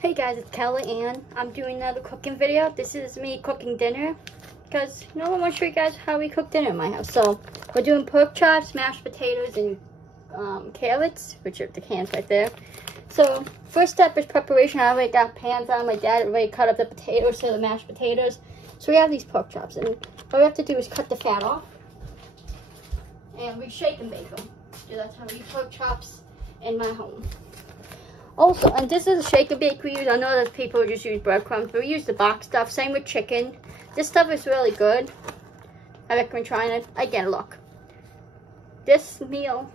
Hey guys, it's Kelly and I'm doing another cooking video. This is me cooking dinner because I want to show you guys how we cook dinner in my house. So we're doing pork chops, mashed potatoes, and carrots, which are the cans right there. So first step is preparation. I already got pans on. My dad already cut up the potatoes, so the mashed potatoes. So we have these pork chops, and what we have to do is cut the fat off, and we shake and bake them. So that's how we eat pork chops in my home. Also, and this is a shake and bake we use. I know that people just use breadcrumbs, but we use the box stuff. Same with chicken. This stuff is really good. I recommend trying it. Again, look. This meal,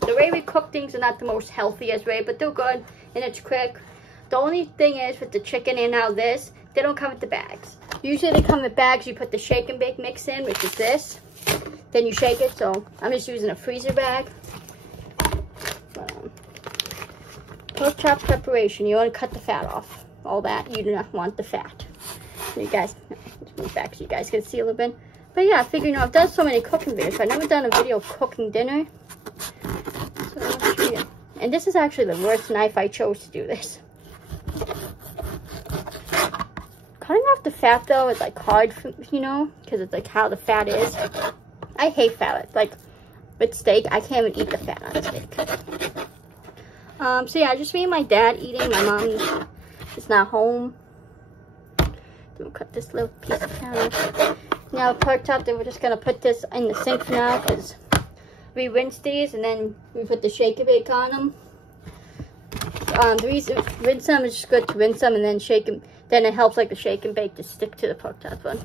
the way we cook things are not the most healthiest way, but they're good and it's quick. The only thing is with the chicken and now this, they don't come with the bags. Usually they come with bags. You put the shake and bake mix in, which is this. Then you shake it. So I'm just using a freezer bag. Pork chop preparation. You want to cut the fat off. All that. You do not want the fat. So you guys, let's move back so you guys can see a little bit. But yeah, I figure, I've done so many cooking videos. I've never done a video of cooking dinner. So I'll show you. And this is actually the worst knife I chose to do this. Cutting off the fat though is like hard, because it's like how the fat is. I hate fat. Like with steak, I can't even eat the fat on steak. So yeah, just me and my dad eating. My mom is not home. We'll cut this little piece of carrot. Now pork chop, then we're just gonna put this in the sink for now because we rinse these and then we put the shake and bake on them. The reason rinse them is just good to rinse them and then shake them. Then it helps like the shake and bake to stick to the pork chop one.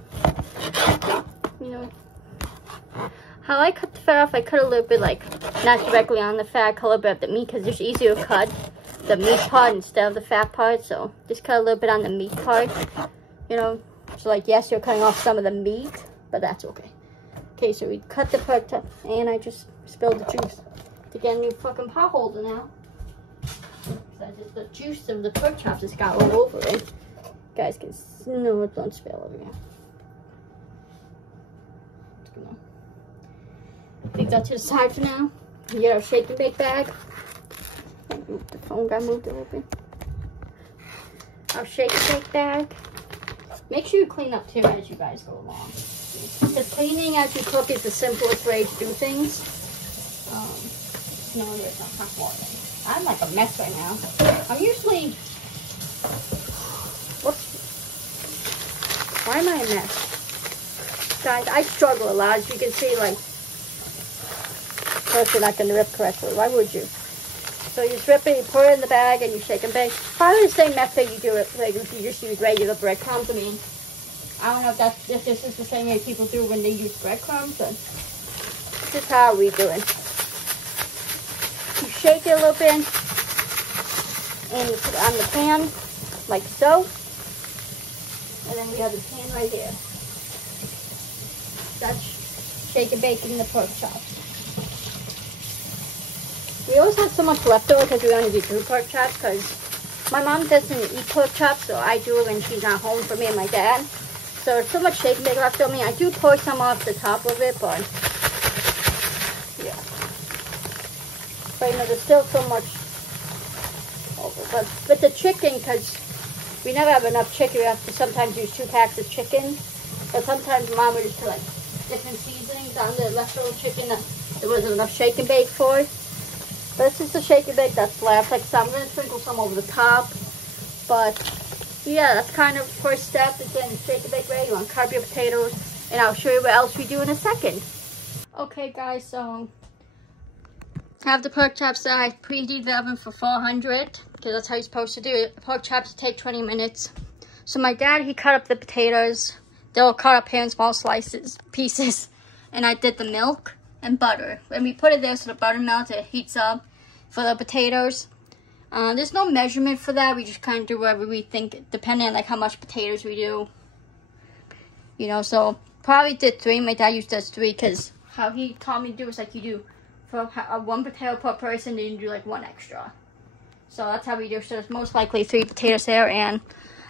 How I cut the fat off, I cut a little bit, like, not directly on the fat, I cut a little bit of the meat, because it's easier to cut the meat part instead of the fat part, so just cut a little bit on the meat part, so like, yes, you're cutting off some of the meat, but that's okay. Okay, so we cut the pork chop, and I just spilled the juice to get a new fucking pot holder now. The juice of the pork chops just got all over it. You guys can, no, it don't spill over here. Leave that to the side for now. We get our shake and bake bag. The phone got moved a little bit. Our shake and bake bag. Make sure you clean up too as you guys go along. Because cleaning as you cook is the simplest way to do things. No, there's not hot water. I'm like a mess right now. I'm usually. Whoops. Why am I a mess? Guys, I struggle a lot, as you can see, like. First, you're not going to rip correctly. Why would you? So you just rip it, you pour it in the bag, and you shake and bake. Probably the same method you do it, like if you just use regular breadcrumbs. I mean, I don't know if this is the same way people do when they use breadcrumbs, but this is how we do it. You shake it a little bit, and you put it on the pan, like so. And then we have the pan right here. That's shake and baking the pork chops. We always have so much left over because we only do 2 pork chops because my mom doesn't eat pork chops, so I do it when she's not home for me and my dad. So there's so much shake and bake left over me. I do pour some off the top of it, but yeah. But there's still so much over. But with the chicken, because we never have enough chicken, we have to sometimes use 2 packs of chicken. But sometimes mom would just put like different seasonings on the leftover chicken that there wasn't enough shake and bake for. But this is the shake and bake that's left. Like so I'm going to sprinkle some over the top. But yeah, that's kind of the first step. Is getting the shake and bake ready. You want to carve your potatoes. And I'll show you what else we do in a second. Okay guys, so I have the pork chops that I preheated the oven for 400. Because that's how you're supposed to do it. The pork chops take 20 minutes. So my dad, he cut up the potatoes. They're all cut up here in small pieces. And I did the milk and butter. When we put it there so the butter melts, it heats up for the potatoes. There's no measurement for that. We just kind of do whatever we think, depending on like how much potatoes we do. So probably did 3. My dad used does 3 because how he taught me to do is like you do for 1 potato per person, then you do like 1 extra. So that's how we do. So there's most likely 3 potatoes there. And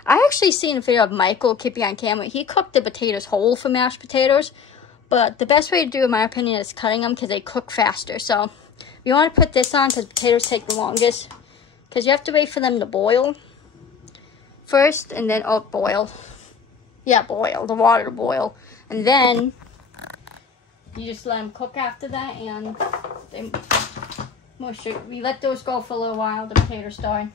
I actually seen a video of Michael Kippy on camera. He cooked the potatoes whole for mashed potatoes. But the best way to do it, in my opinion, is cutting them because they cook faster. So you want to put this on because potatoes take the longest. Because you have to wait for them to boil. first, and then boil. Yeah, boil, the water to boil. And then you just let them cook after that, and they moisture. We let those go for a little while, the potatoes start.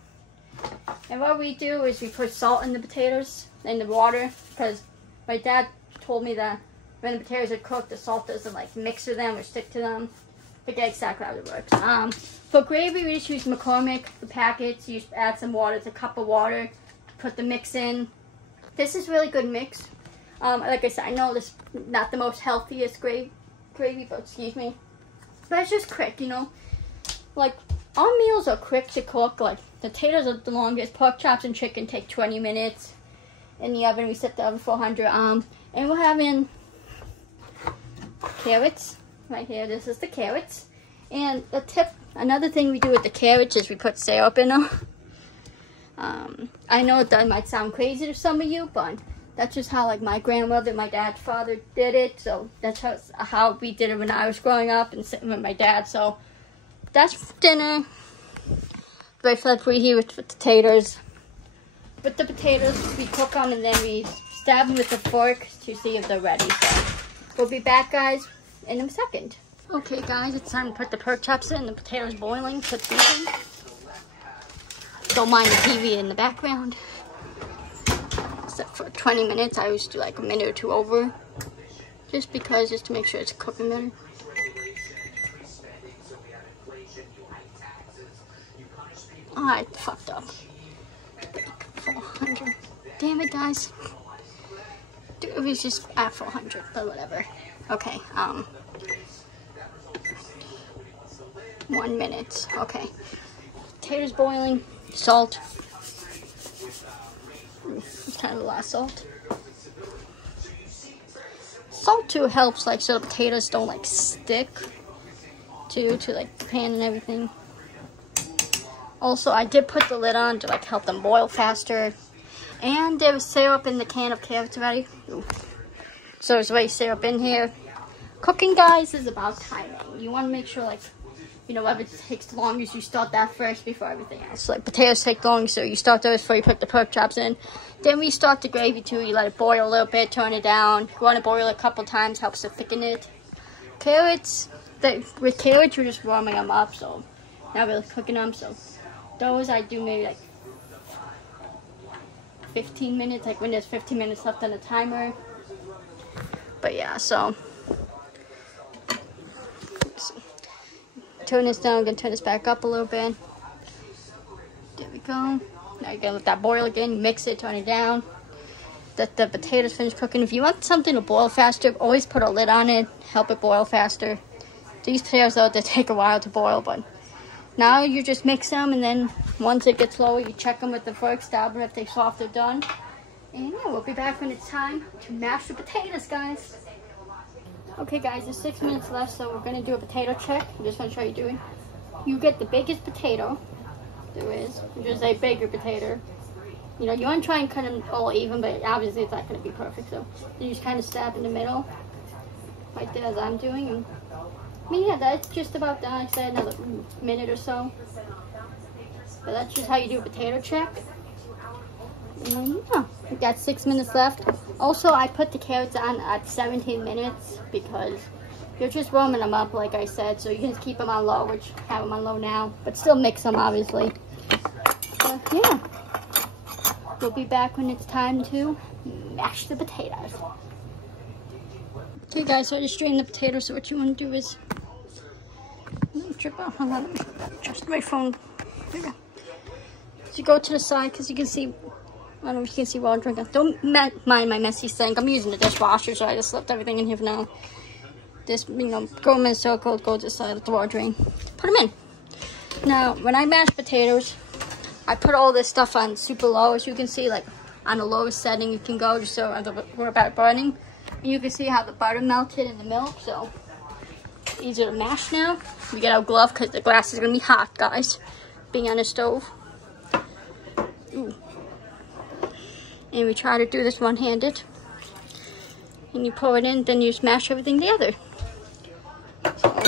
And what we do is we put salt in the potatoes, in the water, because my dad told me that when the potatoes are cooked, the salt doesn't like mix with them or stick to them. I forget exactly how it works. For gravy, we just use McCormick, the packets. You just add some water. It's a cup of water. Put the mix in. This is really good mix. Like I said, I know this is not the most healthiest gravy, but excuse me. But it's just quick, you know. Like, our meals are quick to cook. Like, the potatoes are the longest. Pork chops and chicken take 20 minutes. In the oven, we set the oven 400. And we're having carrots right here. This is the carrots. And the tip, another thing we do with the carrots is we put syrup in them. I know that might sound crazy to some of you, but that's just how like my grandmother, my dad's father did it. So that's how we did it when I was growing up and sitting with my dad. So that's dinner. Right, so let's reheat with the potatoes. With the potatoes, we cook them and then we stab them with a fork to see if they're ready. So we'll be back, guys, in a second. Okay, guys, it's time to put the pork chops in. The potatoes boiling. Put these in. Don't mind the TV in the background. Except for 20 minutes, I always do like a minute or two over, just to make sure it's cooking better. Oh, I fucked up. 400. Damn it, guys. It was just at 400, but whatever. Okay, 1 minute. Okay. Potatoes boiling. Salt. It's kind of a lot of salt. Salt too helps, like, so the potatoes don't like stick to like the pan and everything. Also, I did put the lid on to like help them boil faster. And there was syrup in the can of carrots already. Ooh. So there's already syrup in here. Cooking, guys, is about timing. You want to make sure, like, you know, whatever takes the longest, you start that first before everything else. Like, potatoes take long, so you start those before you put the pork chops in. Then we start the gravy, too. You let it boil a little bit, turn it down. You want to boil it a couple times, helps to thicken it. Carrots, with carrots, you're just warming them up, so not really cooking them. So those I do maybe, like, 15 minutes, like when there's 15 minutes left on the timer. But, yeah, so turn this down. I'm gonna turn this back up a little bit. There we go. Now you're gonna let that boil again. Mix it, turn it down. Let the potatoes finish cooking. If you want something to boil faster, always put a lid on it. Help it boil faster. These potatoes, though, they take a while to boil, but now you just mix them, and then once it gets lower, you check them with the fork, stab them if they're soft or done. And yeah, we'll be back when it's time to mash the potatoes, guys. Okay, guys, there's 6 minutes left, so we're gonna do a potato check. I'm just gonna show you doing. You get the biggest potato there is, which is a bigger potato. You know, you want to try and cut them all even, but obviously it's not gonna be perfect. So you just kind of stab in the middle, right there, as I'm doing. And I mean, yeah, that's just about done. I said another minute or so. But that's just how you do a potato check. And yeah, we got 6 minutes left. Also, I put the carrots on at 17 minutes because you're just warming them up, like I said. So you can just keep them on low, which I have them on low now, but still mix them, obviously. But yeah, we'll be back when it's time to mash the potatoes. Okay, guys, so I just strained the potatoes. So what you want to do is trip off. Hold on, let me adjust my phone. There we go. So you go to the side because you can see. I don't know if you can see while I'm drinking. Don't mind my messy sink. I'm using the dishwasher, so I just left everything in here for now. This, you know, go them in a circle, go to the side of the water drain. Put them in. Now, when I mash potatoes, I put all this stuff on super low. As you can see, like, on the lowest setting you can go, just so we're about burning. And you can see how the butter melted in the milk, so easier to mash now. We get our glove because the glass is going to be hot, guys, being on the stove. Ooh. And we try to do this one-handed. And you pour it in, then you smash everything together. So, I'm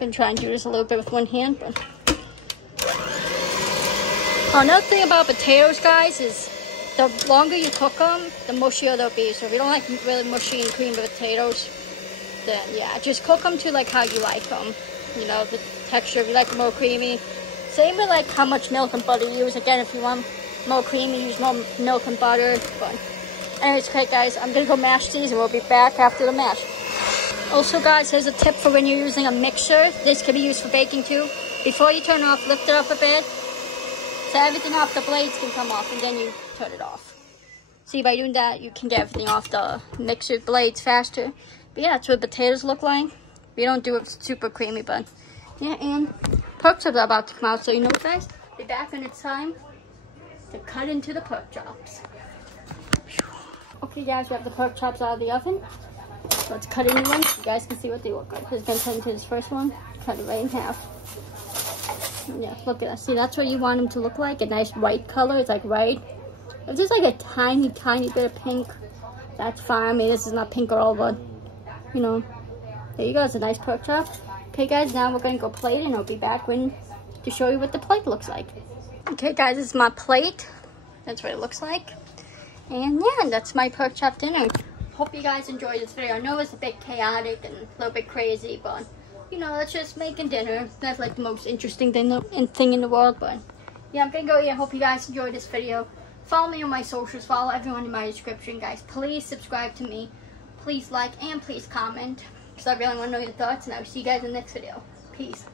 going to try and do this a little bit with one hand, but Another thing about potatoes, guys, is the longer you cook them, the mushier they'll be. So if you don't like really mushy and creamy potatoes, then yeah, just cook them to like how you like them. You know, the texture, if you like them more creamy. Same with like how much milk and butter you use. Again, if you want more creamy, use more milk and butter. But anyways, okay guys, I'm gonna go mash these and we'll be back after the mash. Also guys, here's a tip for when you're using a mixer. This can be used for baking too. Before you turn it off, lift it up a bit, so everything off the blades can come off, and then you turn it off. See, by doing that, you can get everything off the mixer blades faster. But yeah, that's what potatoes look like. We don't do it super creamy, but yeah, and pork chops are about to come out, so you know what guys, be back when it's time to cut into the pork chops. Okay guys, we have the pork chops out of the oven. Let's cut into one so you guys can see what they look like. Just gonna cut into this first one, cut it right in half. Yeah, look at that. See, that's what you want them to look like, a nice white color. It's like white. If there's like a tiny bit of pink, that's fine. I mean, this is not pink at all, but you know, there you go. It's a nice pork chop. Okay guys, now we're gonna go plate, and I'll be back when to show you what the plate looks like. Okay guys, this is my plate. That's what it looks like. And yeah, that's my pork chop dinner. Hope you guys enjoyed this video. I know it's a bit chaotic and a little bit crazy, but you know, that's just making dinner. That's like the most interesting thing in the world. But yeah, I'm gonna go eat. I hope you guys enjoyed this video. Follow me on my socials. Follow everyone in my description, guys. Please subscribe to me. Please like and please comment, because I really want to know your thoughts. And I will see you guys in the next video. Peace.